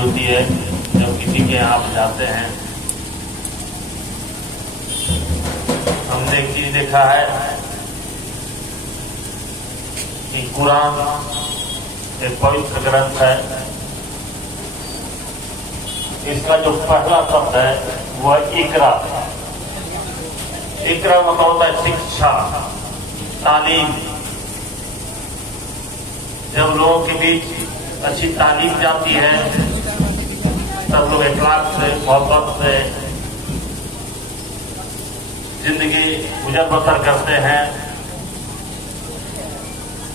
होती है जब किसी के यहाँ आप जाते हैं। हमने एक चीज देखा है कि कुरान एक पवित्र ग्रंथ है। इसका जो पहला शब्द है वह इकरा। इकरा मतलब होता है शिक्षा, तालीम। जब लोगों के बीच अच्छी तालीम जाती है तब लोग इखलास से, मोहब्बत से जिंदगी गुजर बसर करते हैं।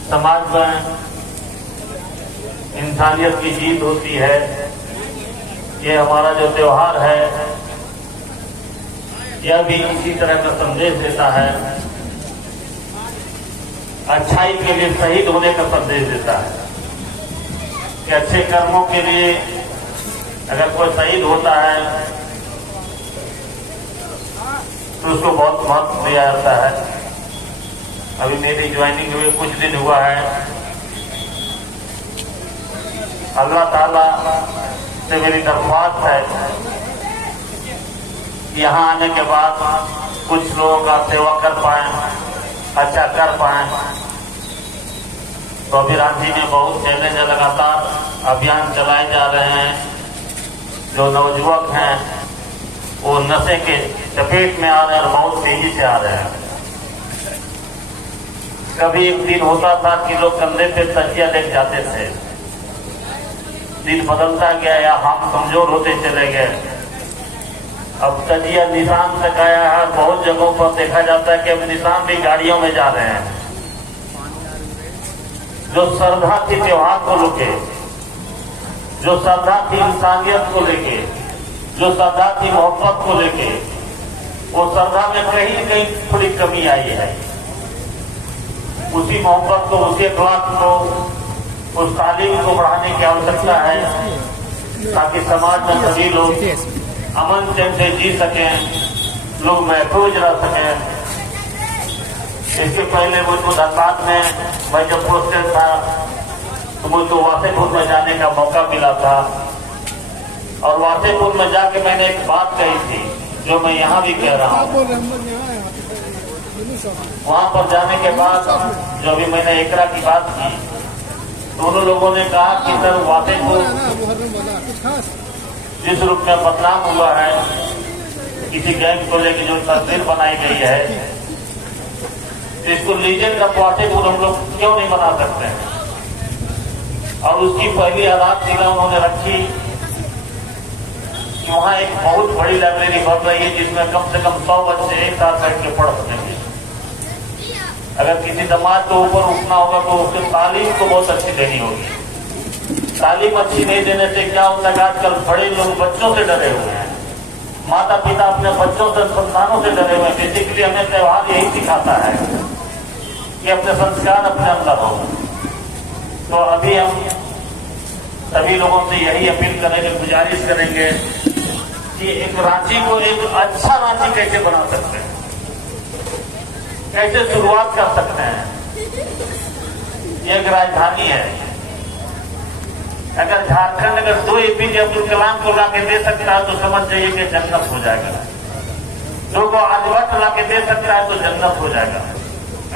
समाज में इंसानियत की जीत होती है। ये हमारा जो त्योहार है यह भी इसी तरह का संदेश देता है। अच्छाई के लिए शहीद होने का संदेश देता है कि अच्छे कर्मों के लिए अगर कोई शहीद होता है तो उसको बहुत महत्व दिया जाता है। अभी मेरी ज्वाइनिंग हुए कुछ दिन हुआ है। अल्लाह ताला से मेरी दरख्वास्त है कि यहाँ आने के बाद कुछ लोगों का सेवा कर पाए, अच्छा कर पाए। तो अभी रांची में बहुत चैलेंज लगातार अभियान चलाए जा रहे हैं। जो नौजुवक हैं वो नशे के चपेट में आ रहे हैं और बहुत तेजी से आ रहे हैं। कभी एक दिन होता था कि लोग कंधे पे तकिया लेके जाते थे। दिन बदलता गया या हम कमजोर होते चले गए। अब तजिया निशान तक आया है। बहुत जगहों पर देखा जाता है कि अब निशान भी गाड़ियों में जा रहे हैं। जो श्रद्धा थी त्योहार को लेके, जो श्रद्धा थी इंसानियत को लेके, जो श्रद्धा थी मोहब्बत को लेके, वो श्रद्धा में कहीं न कहीं थोड़ी कमी आई है। उसी मोहब्बत को, उसी अखलाक को, उस तालीम को बढ़ाने की आवश्यकता है ताकि समाज में सभी लोग अमन चैन से जी सकें, लोग महफूज रह सकें। इसके पहले मुझको धनबाद में मैं जब पोस्टेड था तो मुझको वासेपुर में जाने का मौका मिला था और वासेपुर में जाके मैंने एक बात कही थी जो मैं यहाँ भी कह रहा हूँ। वहाँ पर जाने के बाद जो अभी मैंने इकरा की बात की, दोनों लोगों ने कहा कि सर वासेपुर जिस रूप में बदनाम हुआ है, किसी गैंग को लेकर जो तस्वीर बनाई गई है, इसको लीजेंड ऑफ वासेपुर हम लोग क्यों नहीं बना सकते हैं। और उसकी पहली आधारशिला उन्होंने रखी कि वहाँ एक बहुत बड़ी लाइब्रेरी बन रही है जिसमें कम से कम 100 बच्चे एक साथ बैठ के पढ़ सकेंगे। अगर किसी समाज को ऊपर उठना होगा तो उसके तालीम को बहुत अच्छी देनी होगी। तालीम अच्छी नहीं देने से क्या होता है, आजकल बड़े लोग बच्चों से डरे हुए हैं। माता पिता अपने बच्चों से, संतानों से डरे हुए हैं। बेसिकली हमें त्योहार यही सिखाता है कि अपने संस्कार अपने अंदर हो। तो अभी हम सभी लोगों से यही अपील करेंगे, गुजारिश करेंगे कि एक रांची को एक अच्छा रांची कैसे बना सकते हैं, कैसे शुरुआत कर सकते हैं। ये एक राजधानी है। अगर झारखंड अगर 2 APJ अब्दुल कलाम को लाके दे सकता है तो समझ जाइए कि जन्नत हो जाएगा। 2 को आर्यभट्ट लाके दे सकता है तो जन्नत हो जाएगा।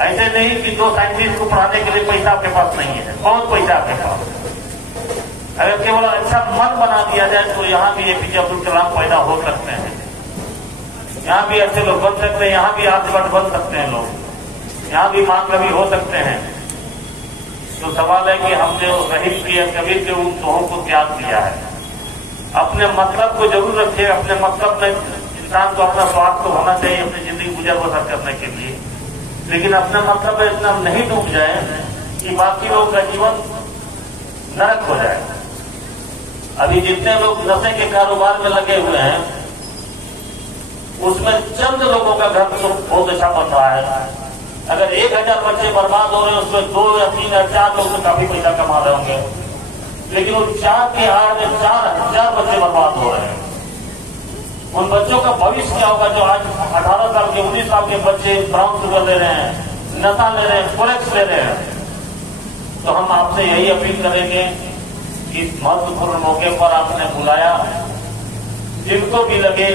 ऐसे नहीं कि 2 साइंटिस्ट को पढ़ाने के लिए पैसा आपके पास नहीं है, बहुत पैसा आपके पास। अगर केवल अच्छा मन बना दिया जाए तो यहाँ भी APJ अब्दुल कलाम पैदा हो सकते हैं। यहाँ भी अच्छे लोग बन सकते हैं, यहाँ भी आर्यभट्ट बन सकते हैं लोग, यहाँ भी महाकवि हो सकते हैं। तो सवाल है कि हमने रहीम की कबीर के उन दोहों को त्याग दिया है। अपने मतलब को जरूर रखिए। अपने मतलब में इंसान को अपना स्वार्थ तो होना चाहिए अपनी जिंदगी गुजर बसर करने के लिए, लेकिन अपने मतलब में इतना नहीं डूब जाए कि बाकी लोगों का जीवन नरक हो जाए। अभी जितने लोग नशे के कारोबार में लगे हुए हैं उसमें चंद लोगों का घर तो बहुत अच्छा बन रहा है। अगर 1000 बच्चे बर्बाद हो रहे हैं उसमें 2 या 3 या 4 लोग तो काफी पैसा कमा रहे होंगे, लेकिन उन 4 की आड़ में 4000 बच्चे बर्बाद हो रहे हैं। उन बच्चों का भविष्य क्या होगा जो आज 18 साल के 19 साल के बच्चे ब्राउन शुगर ले रहे हैं, नशा ले रहे हैं, फोरेक्स ले रहे हैं। तो हम आपसे यही अपील करेंगे इस महत्वपूर्ण मौके पर आपने बुलाया। जिनको भी लगे,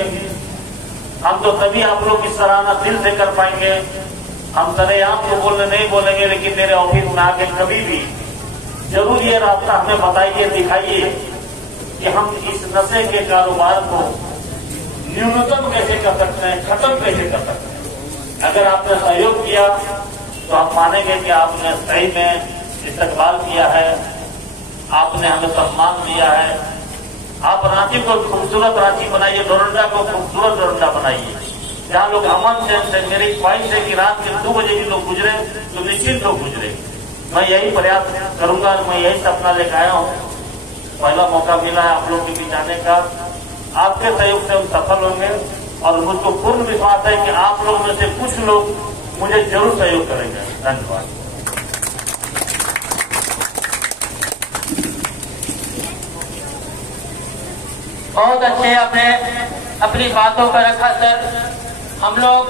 हम तो तभी आप लोग की सराहना दिल से कर पाएंगे। हम सरेआम तो बोलने नहीं बोलेंगे, लेकिन मेरे ऑफिस में आके कभी भी जरूर ये रास्ता हमें बताइए, दिखाइए कि हम इस नशे के कारोबार को न्यूनतम कैसे कर सकते हैं, खत्म कैसे कर सकते हैं। अगर आपने सहयोग किया तो हम मानेंगे कि आपने सही में इस्तकबाल किया है, आपने हमें सम्मान दिया है। आप रांची को खूबसूरत रांची बनाइए, डोरंडा को खूबसूरत डोरंडा बनाइए, जहाँ लोग अमन चैन से। मेरी ख्वाहिश है कि रात के 2 बजे भी लोग गुजरे तो निश्चित लोग गुजरे। मैं यही प्रयास करूंगा, मैं यही सपना लेकर आया हूँ। पहला मौका मिला है आप लोग के बीच आने का, आपके सहयोग से हम सफल होंगे और मुझको पूर्ण विश्वास है कि आप लोग में से कुछ लोग मुझे जरूर सहयोग करेंगे। धन्यवाद। बहुत अच्छे आपने अपनी बातों पर रखा सर। हम लोग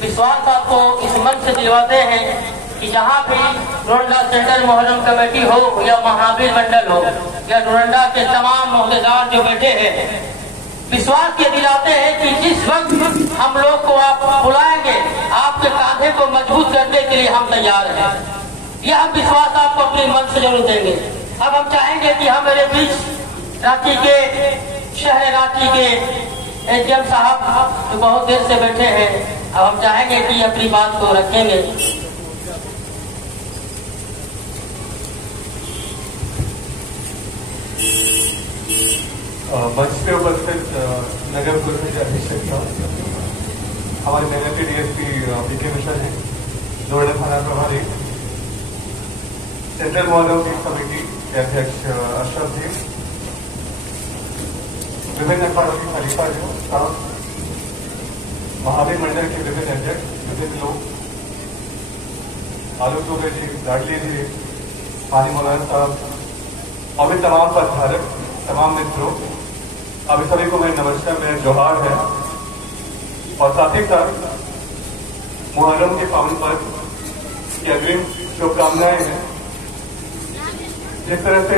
विश्वास आपको इस मंच से दिलवाते हैं कि जहाँ भी डोरंडा सेंट्रल मोहर्रम कमेटी हो या महावीर मंडल हो या डोरंडा के तमाम मोहदेदार जो बैठे हैं, विश्वास ये दिलाते हैं कि जिस वक्त हम लोग को आप बुलाएंगे, आपके कांधे को मजबूत करने के लिए हम तैयार हैं। यह हम विश्वास आपको अपने मन से जरूर देंगे। अब हम चाहेंगे कि हम मेरे बीच रांची के शहर रांची के एसडीएम साहब जो बहुत देर से बैठे हैं, अब हम चाहेंगे कि अपनी बात को रखेंगे। मंच पे उपस्थित नगर पुलिस के अधीक्षक साहब, हमारे नगर के डीएसपी पीके मिश्रा जी, डोरंडा थाना प्रभारी, सेंट्रल मोहर्रम की कमेटी के अध्यक्ष अशरफ जी, विभिन्न अखाड़ों की खलीफा जो साहब, महावीर मंडल के विभिन्न अध्यक्ष, विभिन्न लोग, आलोक दुबे जी, लाडली जी, हानी मौलाना साहब और भी तमाम पधारक, तमाम मित्रों, अभी सभी को मेरा नमस्कार, मेरा जोहार है। और साथ ही साथ मुहर्रम के पावन पर्व की अग्रिम शुभकामनाएं हैं। जिस तरह से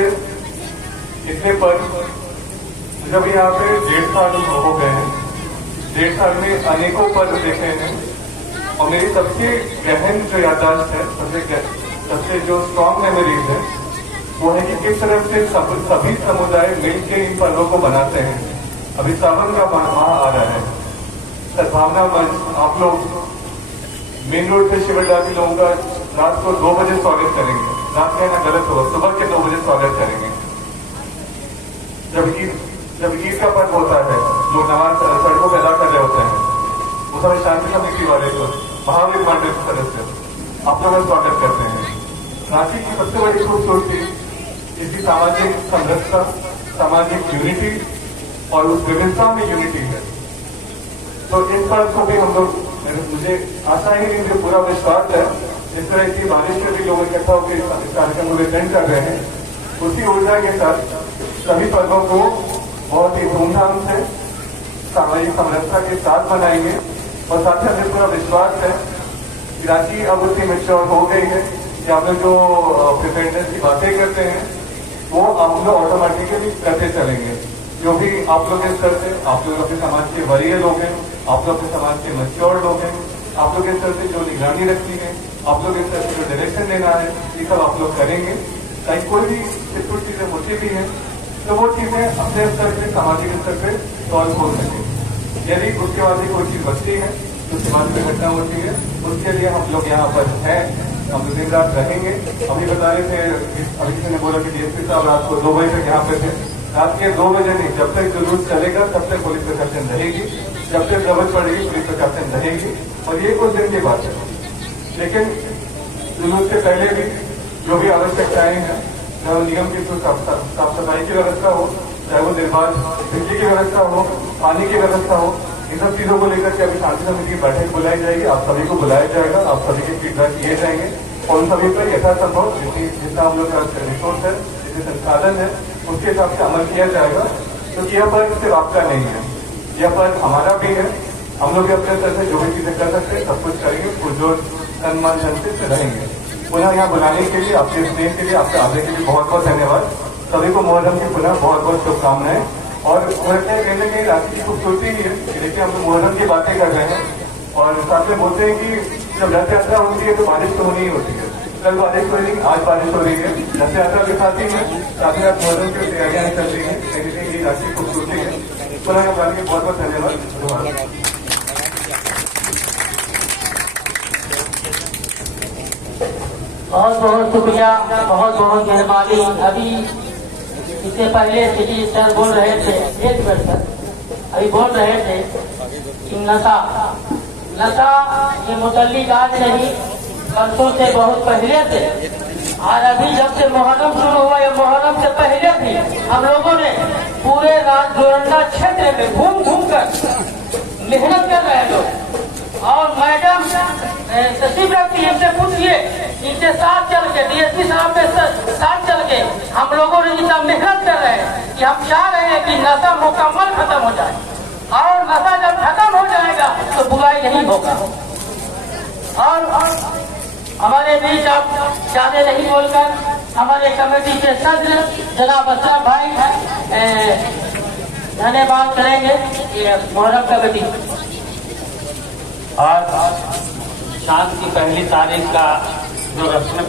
इतने पर्व जब यहाँ पे 1.5 साल हो गए हैं, 1.5 साल में अनेकों पर्व देखे हैं और मेरी सबसे गहन जो याददाश्त है, सबसे जो स्ट्रॉन्ग मेमोरीज है, वो है कि किस तरह से सभी समुदाय मिलकर इन पर्वों को मनाते हैं। अभी सावन का माह आ रहा है, सद्भावना मंच आप लोग मेन रोड से शिवल्ला के लोगों का रात को 2 बजे स्वागत करेंगे। रात कहना गलत होगा, सुबह के 2 बजे स्वागत करेंगे। जब ईद का पर्व होता है, लोग नमाज सड़कों पर अदा कर रहे होते हैं, उस समय शांति समिति वाले को महावीर मंडल के सदस्य आप लोग स्वागत करते हैं। रांची की सबसे बड़ी खूबसूरती इसकी सामाजिक समरसता, सामाजिक यूनिटी और उस विविधता में यूनिटी है। तो इस पर्व को भी हम लोग, मुझे आशा ही नहीं, मुझे पूरा विश्वास है, जिस तरह की बारिश में भी लोग इकट्ठा होकर इस कार्यक्रम को अटेंड कर रहे हैं, उसी ऊर्जा के साथ सभी पर्वों को बहुत ही धूमधाम से सामाजिक समरसता के साथ मनाएंगे। और साथ ही हमें पूरा विश्वास है कि रांची अब उतनी मैच्योर हो गई है कि आप लोग जो प्रिपेयरनेस की बातें करते हैं वो आप लोग ऑटोमेटिकली करते चलेंगे। जो भी आप लोग के स्तर से, आप लोग अपने समाज के वरीय लोग हैं, आप लोग अपने समाज के मैच्योर लोग हैं, आप लोग के स्तर से जो निगरानी रखनी है, आप लोग के स्तर से जो डायरेक्शन देना है, ये सब आप लोग करेंगे। कहीं कोई भी कुछ चीजें होती भी हैं तो वो चीजें अपने स्तर पे, सामाजिक स्तर पे सॉल्व हो सके। यदि उसके बाद भी कोई चीज बचती है, उसके बाद में घटना होती है, उसके लिए हम लोग यहाँ पर हैं, हम लोग दिन रात रहेंगे। अभी बता रहे थे, अभी किसी ने बोला कि डीएसपी साहब रात को 2 बजे तक यहाँ पे थे। रात के 2 बजे नहीं, जब तक जुलूस चलेगा तब तक पुलिस प्रशासन रहेगी, जब तक जरूरत पड़ेगी पुलिस प्रशासन रहेगी। और ये कुछ दिन की बात है, लेकिन जुलूस से पहले भी जो भी आवश्यकताएं हैं, चाहे वो निगम की साफ सफाई की व्यवस्था हो, चाहे वो निर्माण बिजली की व्यवस्था हो, पानी की व्यवस्था हो, इन सब चीजों को लेकर के अभी शांति समिति की बैठक बुलाई जाएगी। आप सभी को बुलाया जाएगा, आप सभी के फीडबैक किए जाएंगे और उन सभी पर यथासंभव जितना हम लोग का रिसोर्स है, जितने संसाधन है, उसके हिसाब से अमल किया जाएगा। क्योंकि यह पर्व सिर्फ आपका नहीं है, यह पर्व हमारा भी है। हम लोग भी अपने तरफ से जो भी चीजें कर सकते हैं सब कुछ करेंगे, पुरजोर सम्मान से रहेंगे। पुनः यहाँ बुलाने के लिए, आपके स्नेह के लिए, आपके आदर के लिए बहुत बहुत धन्यवाद। सभी को मुहर्रम की पुनः बहुत बहुत शुभकामनाएं। और कहीं ना कहीं राशि की खूबसूरती ही है। देखिए, हम मुहर्रम की बातें कर रहे हैं और साथ में बोलते हैं कि जब रथ यात्रा होती है तो बारिश तो होनी ही होती है। कल बारिश हो रही है, आज बारिश हो रही है, रथ यात्रा के साथ ही मुहर्रम की तैयारियां चल रही है। कहीं ना कहीं राशि की खूबसूरती है। पुनः बहुत बहुत धन्यवाद। बहुत बहुत शुक्रिया, बहुत बहुत मेहरबानी। अभी इससे पहले सिटी सर बोल रहे थे, एक मिनट सर, अभी बोल रहे थे कि नशा ये मुतल्लिक आज नहीं, बरसों से बहुत पहले से, और अभी जब से मुहर्रम शुरू हुआ या मुहर्रम से पहले भी हम लोगों ने पूरे डोरंडा क्षेत्र में घूम घूम कर मेहनत कर रहे लोग। और मैडम सचिव रखती, इनसे पूछिए, इनके साथ चल के डीएसपी साहब के साथ चल के हम लोगों ने इतना मेहनत कर रहे हैं कि हम चाह रहे हैं कि नशा मुकम्मल खत्म हो जाए, और नशा जब खत्म हो जाएगा तो बुराई नहीं होगा। और हमारे बीच आप ज्यादा नहीं बोलकर हमारे कमेटी के सदस्य जनाब अशरफ भाई धन्यवाद करेंगे। ये मुहर्रम कमेटी आज शाम की पहली तारीख का जो रस्म